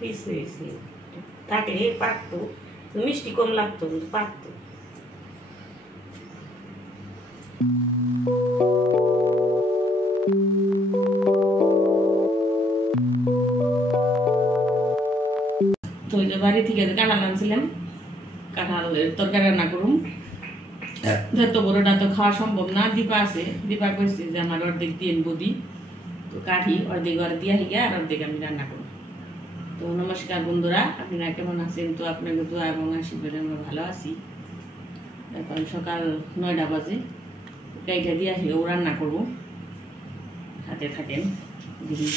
Piece হয়েছে থাকলে পাকতো, মিষ্টি কম লাগতো কিন্তু পাকতো। তো ওই যে বাড়ি থেকে কাঁঠাল আনছিলাম, কাঁঠালের তরকারি রান্না করুম। যত বড়টা তো খাওয়া সম্ভব না। দীপা আছে, দীপা কইছে যে আমার অর্ধেক দিয়ে বদি, তো কাঠি অর্ধেক আর দিয়া হিগা আর অর্ধেক আমি রান্না করব। তো নমস্কার বন্ধুরা, আপনারা কেমন আছেন? তো আপনাকে দোয়া এবং আশীর্বাদে আমরা ভালো আছি। এখন সকাল 9টা বাজে, গাইটা দিয়ে আসলে ও রান্না করবো। হাতে থাকেন, দেখি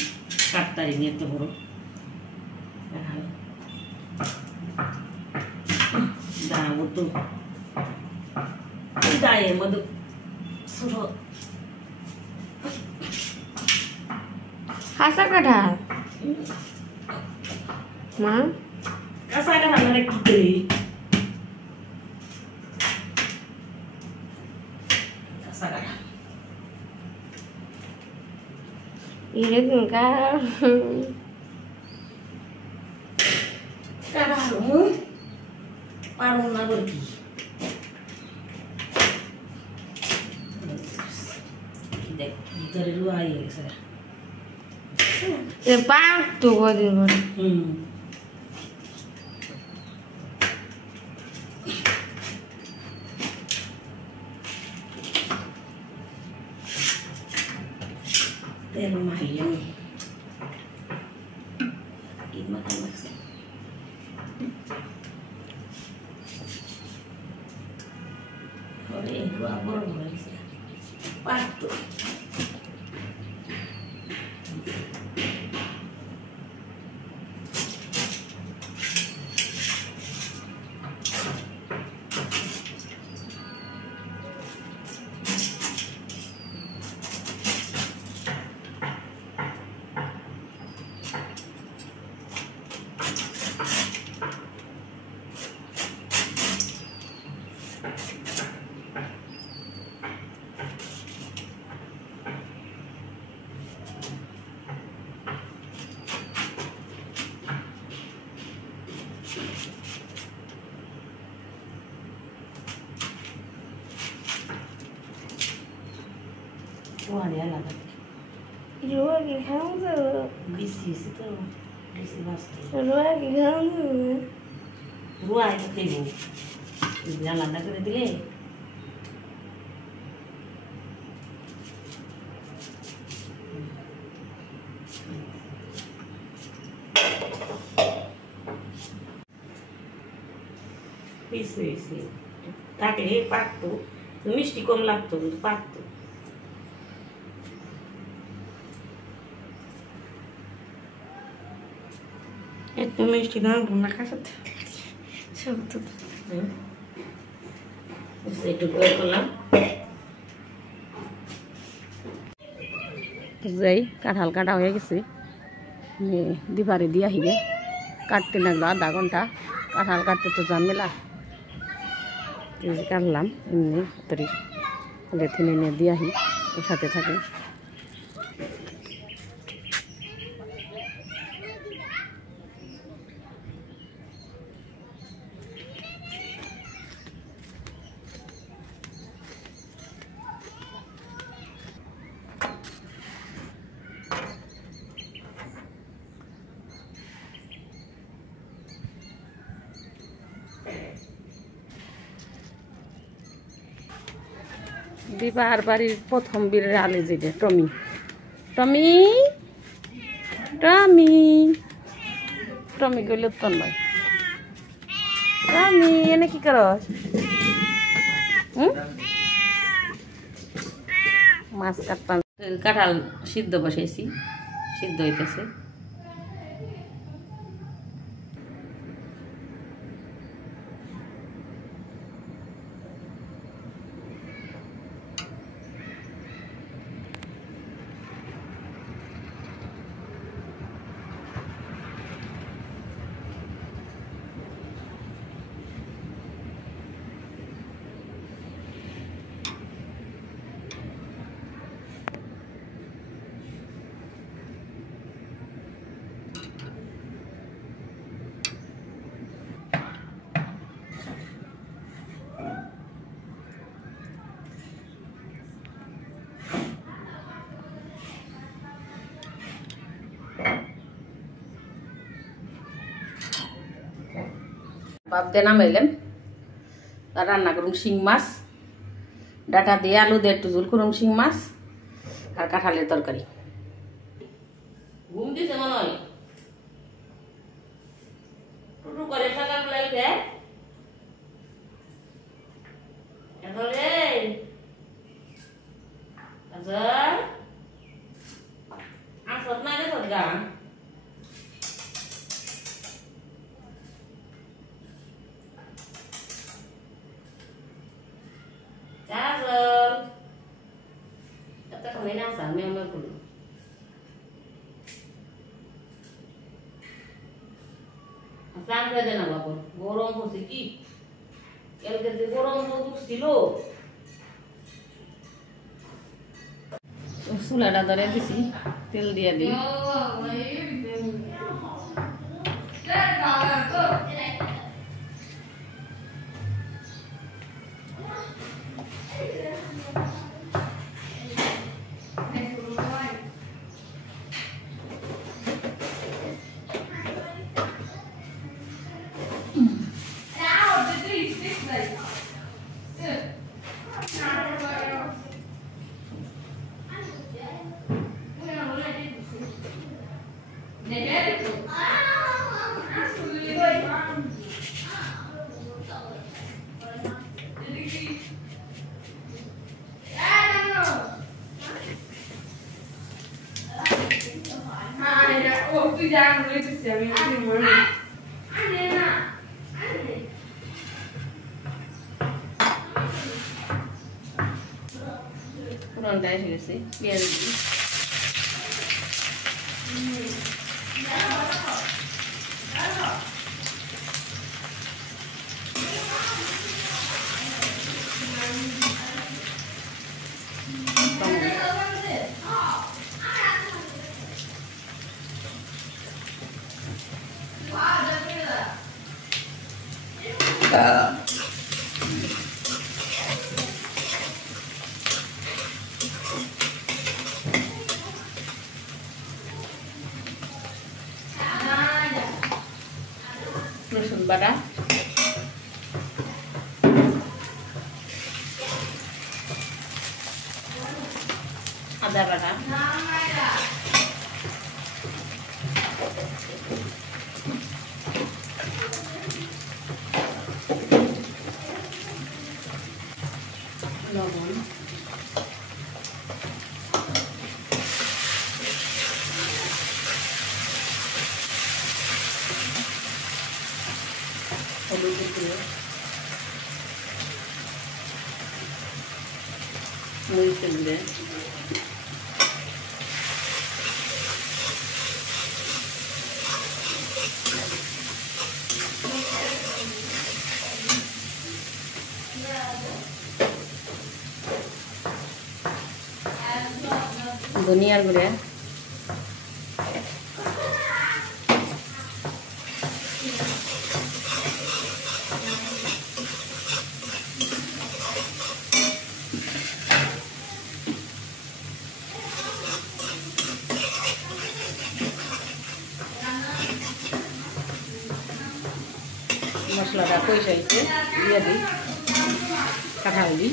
কাটতারি নিয়ে তো বড় দাঁড়াবো তো গায়ের মধ্যে ছোট কাঁচা কাঁঠাল মা, কাঁচা কাঁঠাল মানে কি করি? কাঁচা কাঁঠাল এরকম কাঁঠাল পারো না বল কি দেখ ভিতরে রুয়া হয়ে গেছে। পাক তো কদিন করে তেল মাখিয়ে মাখা মাখছে ওরে রুয়া বড় হয়েছে পারতো। Wah, lama. Lagi hamza. Bisnis itu, bisnis pasti. Lagi hamza. Ruah itu kebo. Jalan nak kena dile. Bisnis. Takle pakto, misti kom lakto, pakto. একটু মিষ্টি দাম না খাসাতে সব তো এটুকু করলাম। যাই কাঁঠাল কাটা হয়ে গেছে, দিবারে দিয়ে আহিবে। কাটতে লাগলো আধা ঘন্টা, কাঁঠাল কাটতে তো ঝামেলা। কাটলাম এমনি তরি লেথিনে নিয়ে দিয়ে আহি, ওর সাথে থাকে। দীপার বাড়ির প্রথম বিড়ালে যেটা টমি, টমি টমি টমি গেলে তো নয়। টমি এনে কি করস? মাছ কাটতাম, কাঁঠাল সিদ্ধ বসাইছি, সিদ্ধ হইতেছে। ভাব দিয়ে নামাইলাম আর রান্না করুম শিং মাছ ডাটা দিয়ে আলু দিয়ে একটু ঝোল করুম শিং মাছ আর কাঁঠালের তরকারি। ঘুম দিছে মনে হয় টুটু করে থাকার লাগবে এবারে আচ্ছা আসত না রে তোর গান গরম হচ্ছে কি কালকে যে গরম ছিল চুলাটা ধরে দিছি তেল দিয়ে দিই পুরনটা এসে গেছে পেঁয়াজ দিই রসুন বাটা আদা বাটা লবণ হলুদ দিয়ে মরিচ দিয়ে ধনিয়ার গুঁড়া মশলাটা কষাইতে দিয়ে দিই কাঁঠাল দিই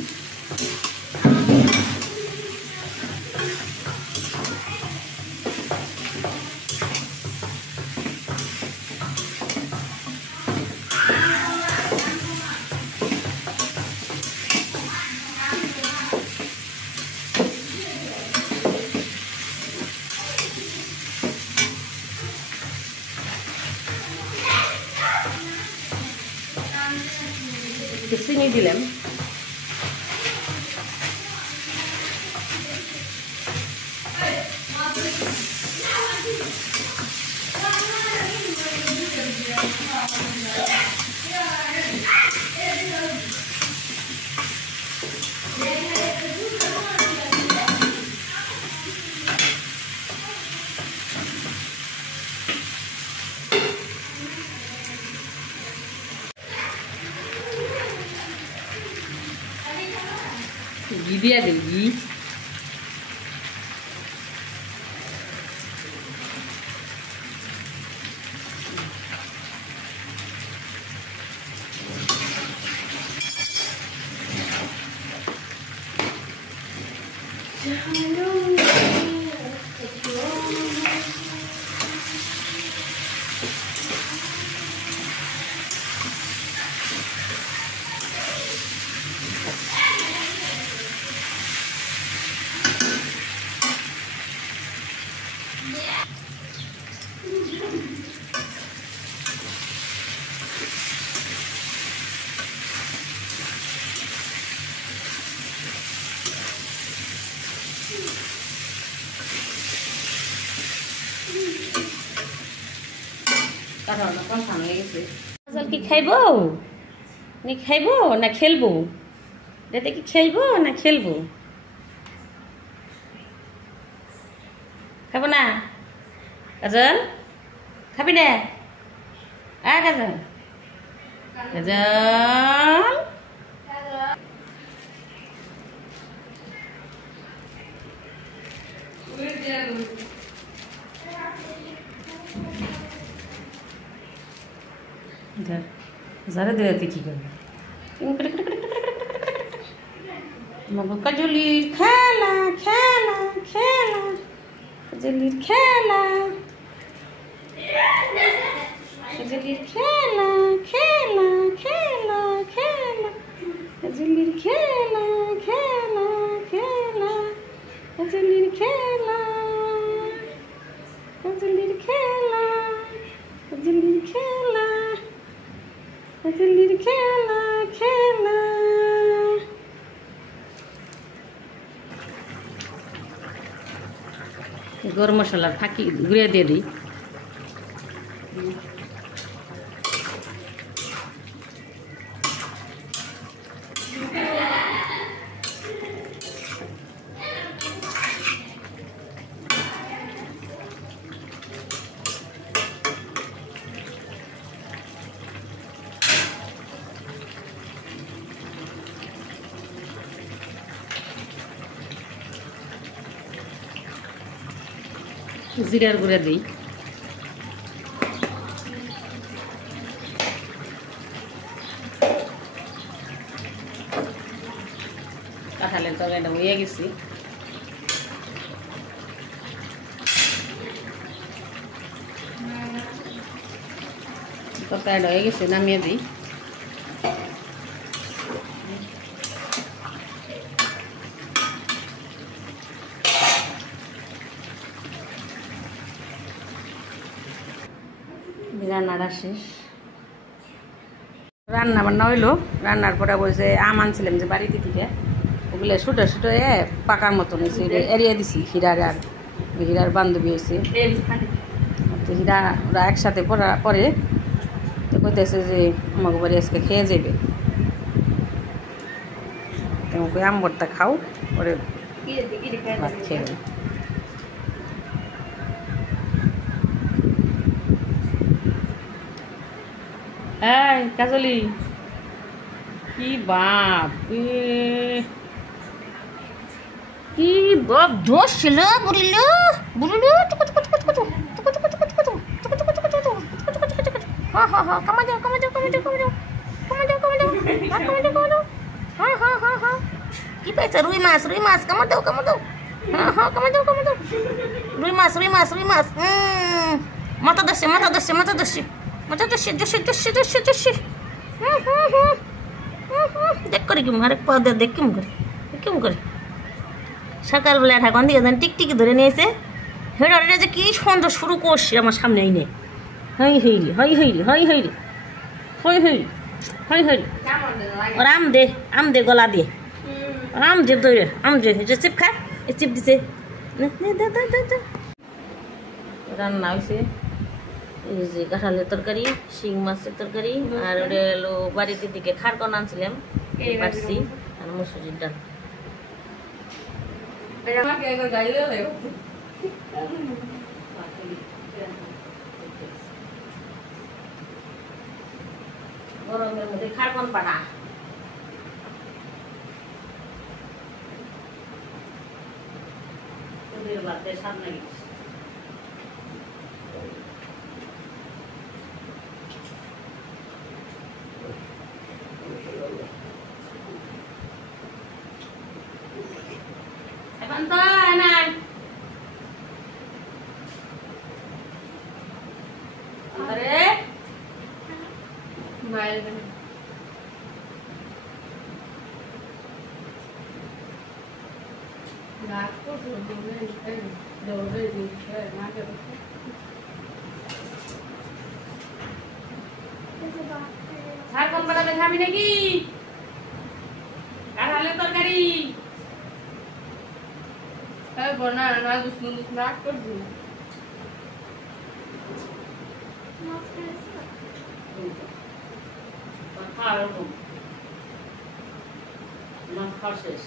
চিনি দিলাম ঘি দিয়া দিই ঘি কাঁঠালটা কষানো হয়ে গেছে। কাজল কি খাইব? নি খাইব না খেলবো? এটা কি খাইব না খেলবো? খাবো না? কাজল খাবি না? কাজল কাজল যারা দেওয়া তুই কি করবি? কাজলির খেলা খেলা খেলা কাজলির খেলা কাজলির খেলা খেলা খেলা খেলা কাজলির খেলা খেলা খেলা কাজলির খেলা কাজলির খেলা কাজলির খেলা কাজলির খেলা খেলা। গরম মশলার ফাঁকি ঘুরিয়ে দিয়ে দিই। জিরার গুঁড়া দিই। কাঁঠালের তরকারিটা হয়ে গেছি। তরকারিটা হয়ে গেছে, নামিয়ে দিই। রান্নাটা শেষ, রান্না বান্না হইলো। রান্নার পরে বলছে আম আনছিলাম যে বাড়িতে থেকে, ওগুলো শুটো শুটো পাকার মতন হয়েছে, এড়িয়ে দিছি। হীরার আর হীরার বান্ধবী হয়েছে, তো হীরা ওরা একসাথে পরে তো কইতেছে যে আমাকে বাড়ি আজকে খেয়ে যাবে, তোমাকে আম ভর্তা খাও, পরে ভাত খেয়ে যাবে। এই কাজলি কি বাপ, কি বাপ দোষ ছিল বুড়িল বুড়িল। কি পাইছে? রুই মাছ, রুই মাছ, কামড় দাও, কামড় দাও। হ্যাঁ হ্যাঁ, কামড় দাও, কামড় দাও। রুই মাছ, রুই মাছ, রুই মাছ। মাথা দশে, মাথা দশে, মাথা দশে, মাথা দশে, দশে দশে দশে দশে। দেখ করে কেমন, আরেক পা দেখ কেমন করে, কেমন করে। সকালবেলা ঠাকুর দিকে যেন টিকটিকি ধরে নিয়েছে, হেঁড়ে যে কি সুন্দর শুরু করছে আমার সামনে এই নে। হই হইলি, হই হইলি, হই হইলি, হই হইলি, হই হইলি। ওর আম দে গলা দিয়ে, আম যে দৌড়ে, আম যে চিপ খা, এ চিপ দিছে। রান্না হয়েছে এই যে কাঁঠালের তরকারি, শিং মাছের তরকারি, আর ওটা হলো বাড়িতে দিকে খারকন আনছিলাম পাচ্ছি, আর মুসুরির ডাল। গরমের মধ্যে খারকন পাড়া ওদের বাদে সামনে গেছে। এখন তো নাই আরে মায়ের রাত তো দৌড়ে দিচ্ছে না কে সার কোন বাড়াতে খাবি নাকি? কাঁঠালের তরকারি বনা না দুষ্ণ রাগ করবি। খাওয়া এরকম মাছ খাওয়া শেষ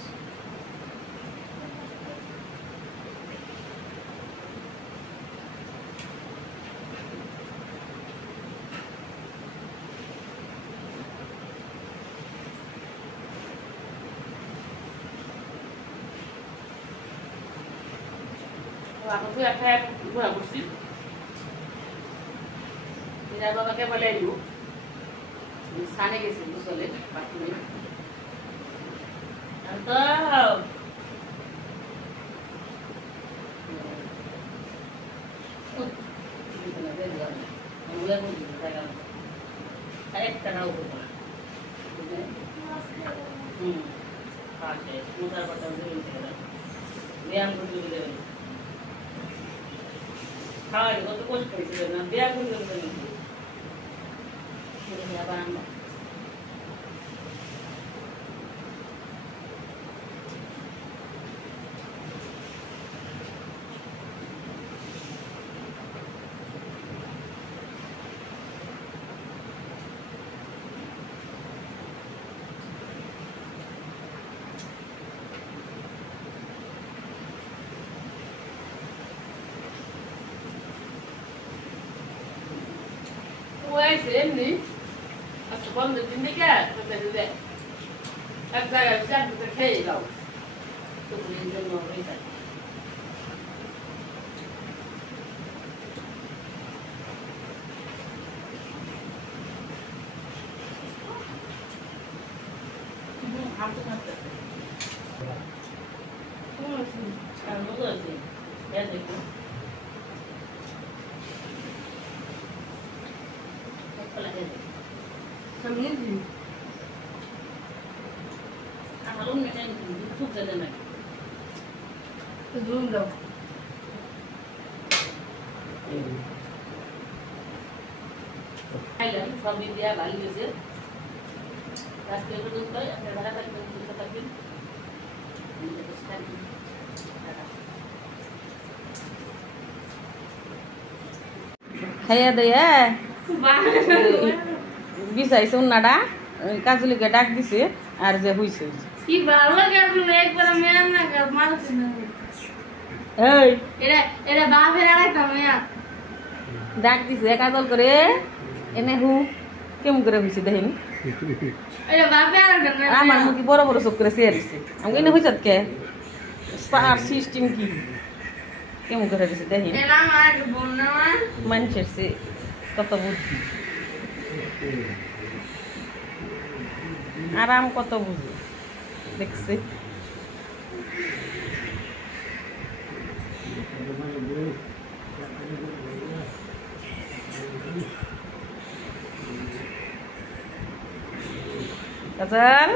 aku tuh kayak gue bersih tidak pakai boleh dulu di sana gitu tuh solid pakai atau mulai pun kita kayak kenal gitu pakai mutar patah dulu dia yang dulu খাওয়াই কত কষ্ট করেছিল না দেয়া করে আবার আমরা ini aku bom di sini kan betul-betul agak bisa berkait lah tu boleh jadi orang itu hampir hampir kalau tu sih ya tu Kami ni, ahalun macam ni, tu jadi nak. Zoom dah. Ayolah, kami dia balik je. Pasti tu tu, ada berapa tu tapi. Ini tu sekali. Kaya dia. বিছাইছে উন্নাটা কাজুলিকে ডাক দিছে আর যে হইছে কি ভালো কাজুলি একবার মেয়ান না মারছে না এই এরা বাপের আরেকটা মেয়া ডাক দিছে কাজল করে এনে হু কেমন করে হইছে দেখেন এরা বাপের আরেকটা মেয়া আমার মুখে বড় বড় চোখ করে চেয়ার দিছে আমি এনে হইছত কে স্টার সিস্টেম কি কেমন করে দিছে দেখেন এরা আমার একটা বোন না মানুষের সে কত বুদ্ধি আরাম কত বুঝি দেখছি কাজল